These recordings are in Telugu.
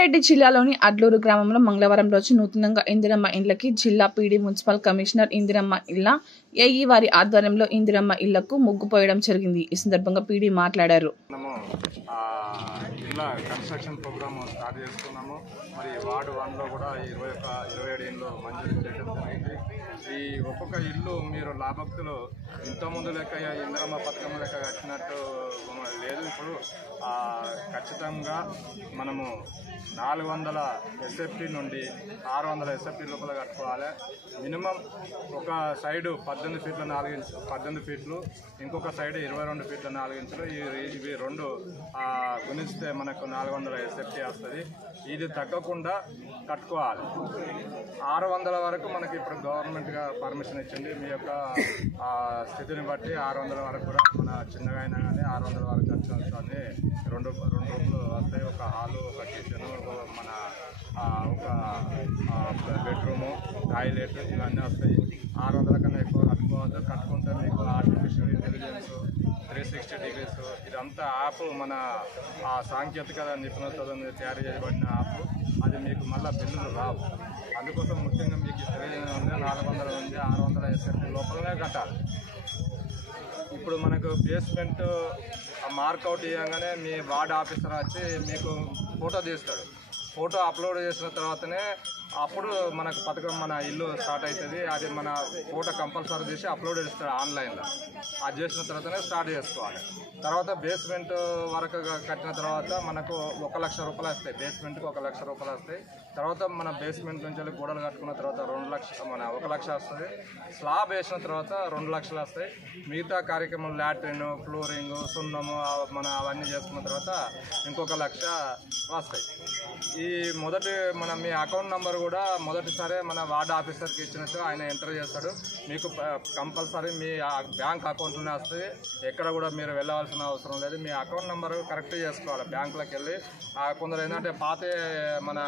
రంగారెడ్డి జిల్లాలోని అడ్లూరు గ్రామంలో మంగళవారం రోజు నూతనంగా ఇందిరమ్మ ఇండ్లకి జిల్లా పీడీ మున్సిపల్ కమిషనర్ ఇందిరమ్మ ఇళ్ల ఏఈ వారి ఆధ్వర్యంలో ఇందిరమ్మ ఇళ్లకు ముగ్గు పోయడం జరిగింది. ఈ సందర్భంగా పీడీ మాట్లాడారు. కన్స్ట్రక్షన్ ప్రోగ్రామ్ స్టార్ట్ చేసుకున్నాము. మరి వార్డు 1లో కూడా 27 ఇళ్ళు మంజూరు చేయడం జరిగింది. ఈ ఒక్కొక్క ఇల్లు మీరు లాభక్తులు ఇంతకుముందు లెక్క ఇందిరమ్మ పథకం లెక్క కట్టినట్టు లేదు. ఇప్పుడు ఖచ్చితంగా మనము 400 SFT నుండి 600 SFT లోపల కట్టుకోవాలి. మినిమం ఒక సైడు 18 ఫీట్ల 4 ఇంచు 18 ఫీట్లు, ఇంకొక సైడ్ 22 ఫీట్ల 4 ఇంచులు. ఇవి రెండు గుణిస్తే మనకు 400 SFT వస్తుంది. ఇది తగ్గకుండా కట్టుకోవాలి. 600 వరకు మనకి ఇప్పుడు గవర్నమెంట్గా పర్మిషన్ ఇచ్చింది. మీ యొక్క స్థితిని బట్టి 600 వరకు కూడా మన చిన్నగా అయినా కానీ 600 వరకు ఖర్చు రెండు రూమ్లు వస్తాయి. ఒక హాలు, ఒక కిచెను, మన ఒక బెడ్రూము, టాయిలెట్ ఇవన్నీ వస్తాయి. 600 కన్నా ఎక్కువ కట్టుకోవద్దు. కట్టుకుంటే మీకు ఆర్టిఫిషియల్ ఇంటెలిజెన్స్ 360 degrees ఇదంతా యాప్ మన సాంకేతిక నిపుణతతో తయారు చేయబడిన యాప్. అది మీకు మళ్ళీ బిల్లులు రావు. అందుకోసం ముఖ్యంగా మీకు తెలియజేయడం 400 నుండి 600 SFT లోపలనే కట్టాలి. ఇప్పుడు మనకు బేస్మెంట్ మార్కౌట్ చేయగానే మీ వార్డ్ ఆఫీసర్ వచ్చి మీకు ఫోటో తీస్తాడు. ఫోటో అప్లోడ్ చేసిన తర్వాతనే అప్పుడు మనకు పథకం మన ఇల్లు స్టార్ట్ అవుతుంది. అది మన ఫోటో కంపల్సరీ చేసి అప్లోడ్ చేస్తాడు ఆన్లైన్లో. అది చేసిన తర్వాతనే స్టార్ట్ చేసుకోవాలి. తర్వాత బేస్మెంట్ వరకు కట్టిన తర్వాత మనకు 1 లక్ష రూపాయలు వస్తాయి. బేస్మెంట్కి 1 లక్ష రూపాయలు వస్తాయి. తర్వాత మన బేస్మెంట్ నుంచి గోడలు కట్టుకున్న తర్వాత 2 లక్షలు, మన 1 లక్ష వస్తుంది. స్లాబ్ వేసిన తర్వాత 2 లక్షలు వస్తాయి. మిగతా కార్యక్రమం లాట్రిన్, ఫ్లోరింగ్, సున్నము మన అవన్నీ చేసుకున్న తర్వాత ఇంకొక 1 లక్ష వస్తాయి. ఈ మన మీ అకౌంట్ నెంబర్ కూడా మొదటిసారి మన వార్డ్ ఆఫీసర్కి ఇచ్చినట్టు ఆయన ఎంటర్ చేస్తాడు. మీకు కంపల్సరీ మీ బ్యాంక్ అకౌంట్లోనే వస్తుంది. ఎక్కడ కూడా మీరు వెళ్ళవలసిన అవసరం లేదు. మీ అకౌంట్ నెంబర్ కరెక్ట్ చేసుకోవాలి. బ్యాంకులోకి వెళ్ళి కొందరు ఏంటంటే పాత మన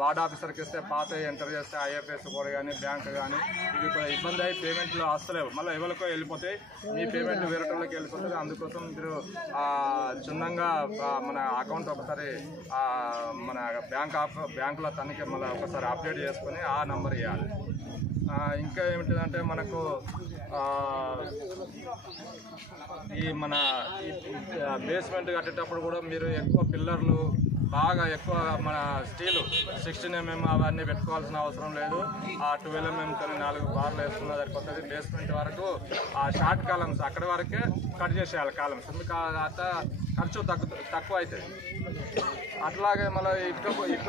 వార్డ్ ఆఫీసర్కి ఇస్తే పాత ఎంటర్ చేస్తే IFS కోడ్ కానీ బ్యాంక్ కానీ ఇవి ఇబ్బంది అయ్యి పేమెంట్లు వస్తలేవు. మళ్ళీ ఎవరికో వెళ్ళిపోతాయి. మీ పేమెంట్ వేరేటోళ్ళకి వెళ్ళిపోతుంది. అందుకోసం మీరు చిన్నంగా మన అకౌంట్ ఒకసారి మన బ్యాంకులో తనిఖీ మళ్ళీ ఒకసారి అప్డేట్ చేసుకొని ఆ నెంబర్ ఇవ్వాలి. ఇంకా ఏమిటిదంటే మనకు ఈ మన బేస్మెంట్ కట్టేటప్పుడు కూడా మీరు ఎక్కువ పిల్లర్లు బాగా ఎక్కువ మన స్టీలు 16 mm అవన్నీ పెట్టుకోవాల్సిన అవసరం లేదు. 12 mm తో 4 బార్లు వేసుకున్న సరిపోతుంది. బేస్మెంట్ వరకు షార్ట్ కాలమ్స్ అక్కడి వరకే కట్ చేసేయాలి కాలమ్స్. మీకు ఖర్చు తక్కువ అవుతుంది. అట్లాగే మళ్ళీ ఇటుక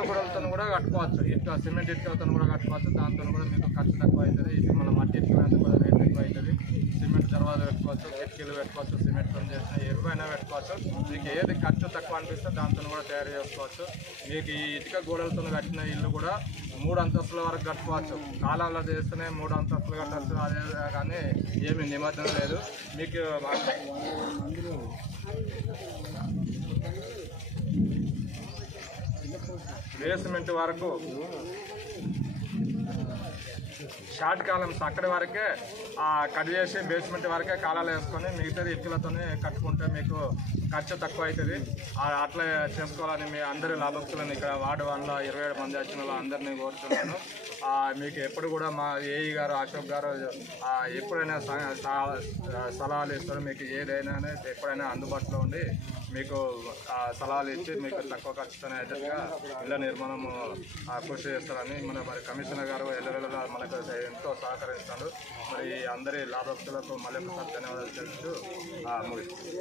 గొడవలతో కూడా కట్టుకోవచ్చు. సిమెంట్ ఇటుకలతో కూడా కట్టుకోవచ్చు. దాంతో కూడా మీకు ఖర్చు తక్కువ అవుతుంది. ఇది మన మట్టి ఇటుక కూడా రేట్ ఎక్కువ అవుతుంది. సిమెంట్ దర్వాజా పెట్టుకోవచ్చు, కిటికీలు పెట్టుకోవచ్చు, సిమెంట్తో చేసిన ఎరువైనా పెట్టుకోవచ్చు. మీకు ఏది ఖర్చు తక్కువ అనిపిస్తే దాంతో కూడా తయారు చేసుకోవచ్చు. మీకు ఈ ఇటుక గోడలతో కట్టిన ఇల్లు కూడా 3 అంతస్తుల వరకు కట్టుకోవచ్చు. కాలంలో చేస్తేనే 3 అంతస్తులు కట్టచ్చు. అదే కానీ ఏమి నిమజ్జనం లేదు. మీకు బేస్మెంట్ వరకు షార్ట్ కాలమ్స్ అక్కడి వరకే కట్ చేసి బేస్మెంట్ వరకే కాలాలు వేసుకొని మిగతాది ఇటుకలతోనే కట్టుకుంటే మీకు ఖర్చు తక్కువ అవుతుంది. అట్లా చేసుకోవాలని మీ అందరి లాభక్తులను ఇక్కడ వార్డు 1లో 27 మంది వచ్చిన వాళ్ళు అందరినీ కోరుతున్నాను. మీకు ఎప్పుడు కూడా మా ఏఈ గారు, అశోక్ గారు ఎప్పుడైనా సలహాలు ఇస్తారు. మీకు ఏదైనా ఎప్పుడైనా అందుబాటులో ఉండి మీకు సలహాలు ఇచ్చి మీకు తక్కువ ఖర్చుతోనే అయ్యేటట్టుగా ఇళ్ళ నిర్మాణం కృషి చేస్తారని మరి కమిషనర్ గారు ఎల్లవెల్లలా మనకు ఎంతో సహకరిస్తాడు. మరి అందరి లాభక్తులకు మళ్ళీ ధన్యవాదాలు తెలుస్తూ ముగిస్తాను.